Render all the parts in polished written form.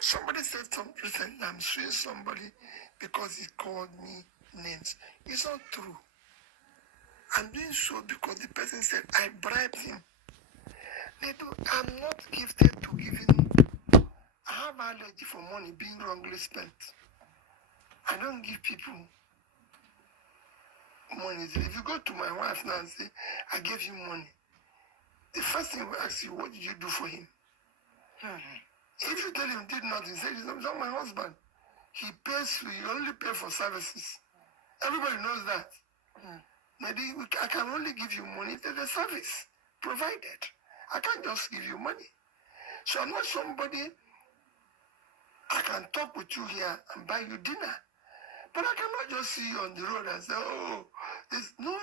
Somebody said something recently, I'm suing somebody because he called me names. It's not true. I'm doing so because the person said I bribed him. I'm not gifted to giving. I have allergy for money being wrongly spent. I don't give people money. If you go to my wife now and say, I gave you money, the first thing we ask you, what did you do for him? If you tell him did nothing, say, he's not my husband. He pays, he only pay for services. Everybody knows that. Maybe I can only give you money if there's a service provided. I can't just give you money. So I'm not somebody I can talk with you here and buy you dinner. But I cannot just see you on the road and say, oh, this. No.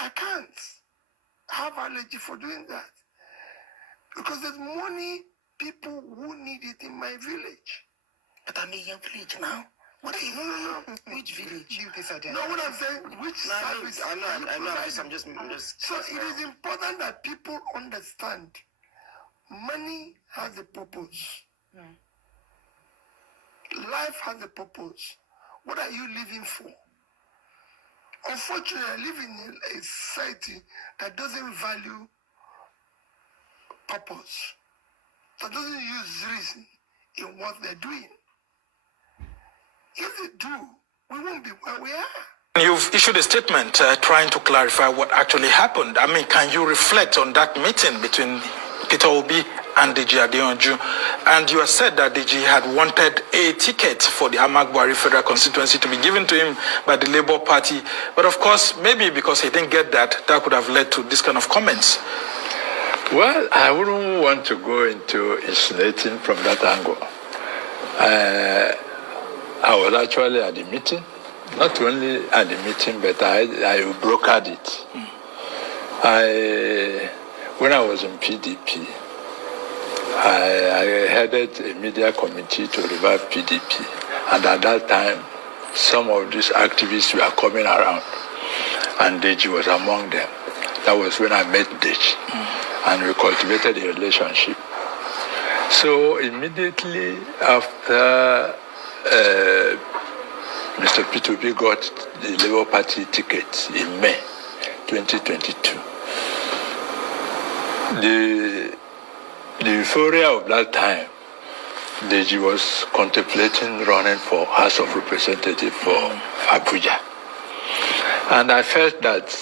I can't have allergy for doing that. Because there's money, people who need it in my village. But I'm in your village now. What is No. Which village? No, what I'm saying, which service? I know, I'm just. So it is important that people understand money has a purpose. Life has a purpose. What are you living for? Unfortunately, I live in a society that doesn't value purpose, that doesn't use reason in what they're doing. If they do, we won't be where we are. You've issued a statement trying to clarify what actually happened. I mean, can you reflect on that meeting between Peter Obi and Deji Adeyanju? And you have said that Deji had wanted a ticket for the Amagbari Federal Constituency to be given to him by the Labour Party. But of course, maybe because he didn't get that, that could have led to this kind of comments. Well, I wouldn't want to go into insinuating from that angle. I was actually at the meeting. Not only at the meeting, but I brokered it. When I was in PDP, I headed a media committee to revive PDP. And at that time, some of these activists were coming around, and Deji was among them. That was when I met Deji, and we cultivated a relationship. So immediately after Mr. P2B got the Labour Party ticket in May 2022. The euphoria of that time, Deji was contemplating running for House of Representatives for Abuja. And I felt that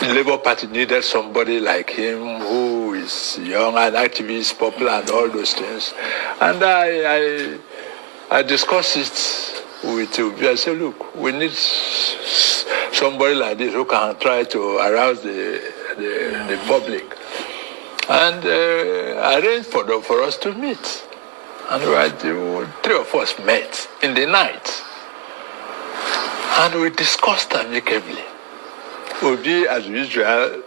the Labour Party needed somebody like him who is young and activist, popular, and all those things. And I discussed it with Obi. I said, look, we need somebody like this who can try to arouse the public. And arranged for us to meet. And three of us met in the night. And we discussed amicably. Obi, as usual,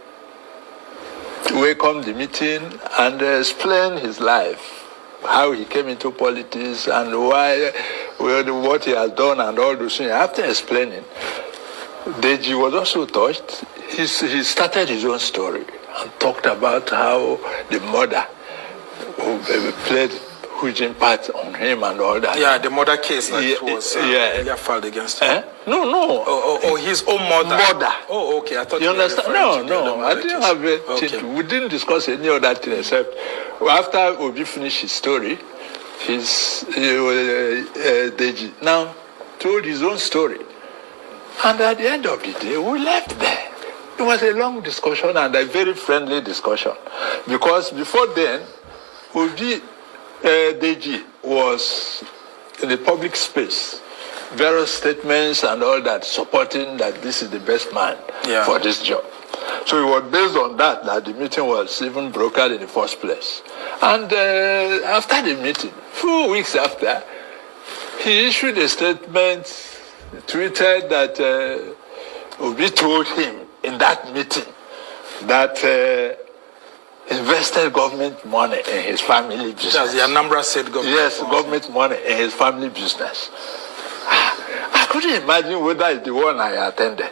welcomed the meeting and explained his life, how he came into politics and what he has done and all those things. After explaining, Deji was also touched. He started his own story and talked about how the mother who played huge impact on him and all that. Yeah, the mother case that was filed against him. No. Oh, his own mother. Oh, okay. I thought you understand? No. I didn't case. have it. Okay. We didn't discuss any other thing except after Obi finished his story, Deji now told his own story. And at the end of the day, we left there. It was a long discussion and a very friendly discussion. Because before then, Deji was in the public space, various statements and all that, supporting that this is the best man for this job. So it was based on that the meeting was even brokered in the first place. And after the meeting, 2 weeks after, he issued a statement, tweeted that Obi told him in that meeting that invested government money in his family business. That's the Anambra State government. Yes, government money in his family business. I couldn't imagine whether it's the one I attended.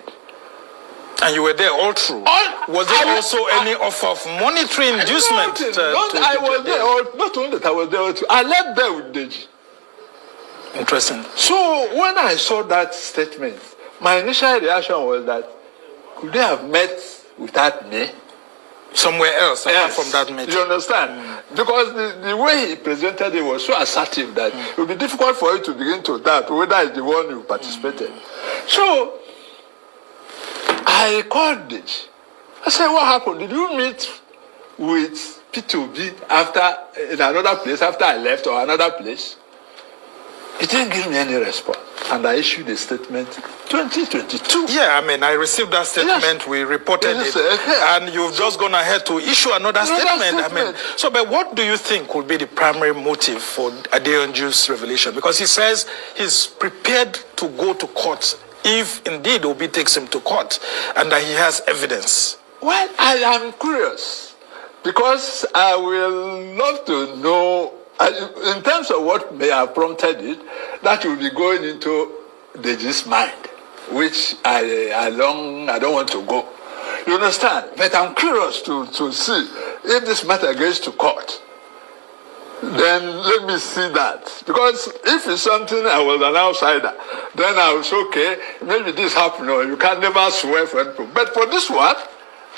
And you were there all through? All was there also any offer of monetary inducement? I was there. Not only that, I was there. I left there with Deji. Interesting. So when I saw that statement, my initial reaction was that could they have met without me? Somewhere else, apart from that meeting. You understand? Because the way he presented it was so assertive that it would be difficult for you to begin to doubt whether it's the one who participated. So I called Deji. I said, what happened? Did you meet with P2B in another place after I left or another place? He didn't give me any response. And I issued a statement 2022. Yeah, I mean, I received that statement. Yes. We reported it. And you've just gone ahead to issue another statement. I mean, so, but what do you think would be the primary motive for Adeyanju's revelation? Because he says he's prepared to go to court if indeed Obi takes him to court and that he has evidence. Well, I am curious because I will love to know, in terms of what may have prompted it, that will be going into Deji's mind, which I don't want to go. You understand? But I'm curious to see if this matter goes to court. Then let me see that. Because if it's something I was an outsider, then I was okay, maybe this happened, or you can never swear for anything. But for this one,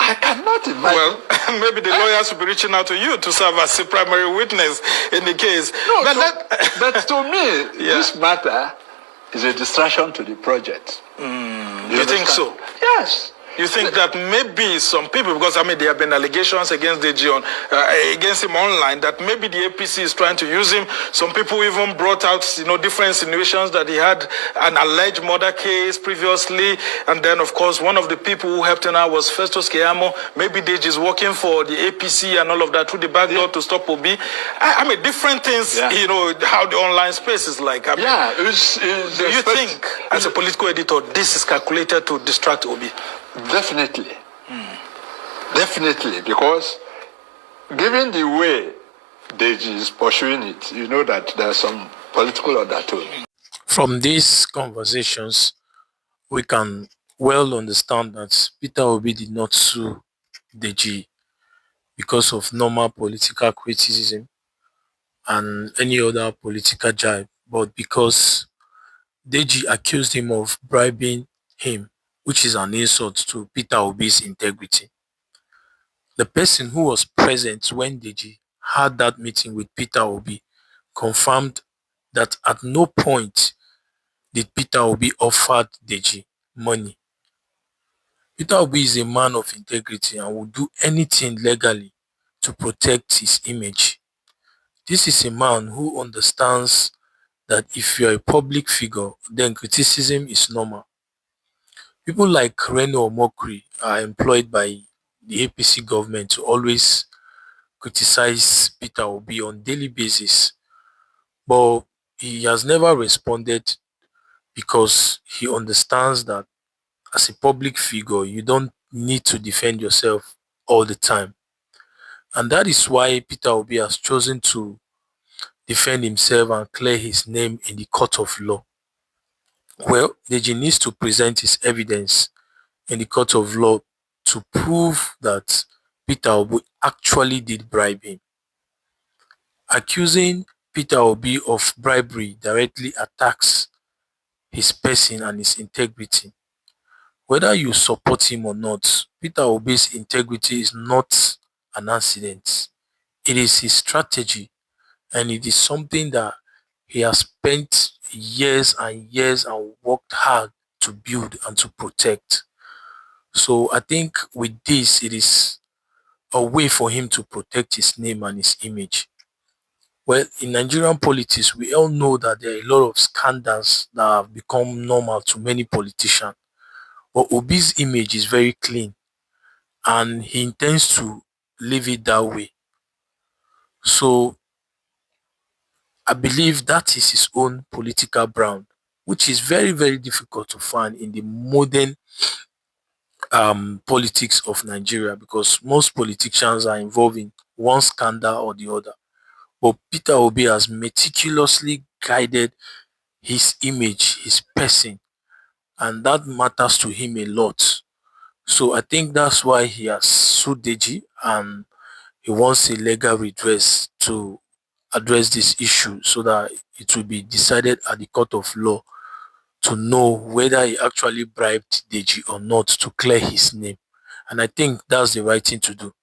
I cannot imagine. Well, maybe the lawyers will be reaching out to you to serve as a primary witness in the case. No, but to me, this matter is a distraction to the project. You think so? Yes. You think that maybe some people, because I mean there have been allegations against Deji against him online, that maybe the APC is trying to use him. Some people even brought out, different insinuations that he had an alleged murder case previously, and then of course one of the people who helped him out was Festus Keyamo. Maybe Deji is working for the APC and all of that through the back door to stop Obi. I mean different things. How the online space is like. I mean, do you think, as a political editor, this is calculated to distract Obi? Definitely. Definitely, because given the way Deji is pursuing it, you know that there's some political undertone. From these conversations, we can well understand that Peter Obi did not sue Deji because of normal political criticism and any other political jibe, but because Deji accused him of bribing him, which is an insult to Peter Obi's integrity. The person who was present when Deji had that meeting with Peter Obi confirmed that at no point did Peter Obi offer Deji money. Peter Obi is a man of integrity and will do anything legally to protect his image. This is a man who understands that if you're a public figure, then criticism is normal. People like Reno Omokri are employed by the APC government to always criticize Peter Obi on a daily basis, but he has never responded because he understands that as a public figure, you don't need to defend yourself all the time. And that is why Peter Obi has chosen to defend himself and clear his name in the court of law. Well, Deji needs to present his evidence in the court of law to prove that Peter Obi actually did bribe him. Accusing Peter Obi of bribery directly attacks his person and his integrity. Whether you support him or not, Peter Obi's integrity is not an accident. It is his strategy, and it is something that he has spent years and years and worked hard to build and to protect. So I think with this, it is a way for him to protect his name and his image. Well, in Nigerian politics, we all know that there are a lot of scandals that have become normal to many politicians. But Obi's image is very clean, and he intends to leave it that way. So I believe that is his own political brand, which is very, very difficult to find in the modern politics of Nigeria, because most politicians are involved in one scandal or the other. But Peter Obi has meticulously guided his image, his person, and that matters to him a lot. So I think that's why he has sued Deji, and he wants a legal redress to address this issue so that it will be decided at the court of law to know whether he actually bribed Deji or not to clear his name. And I think that's the right thing to do.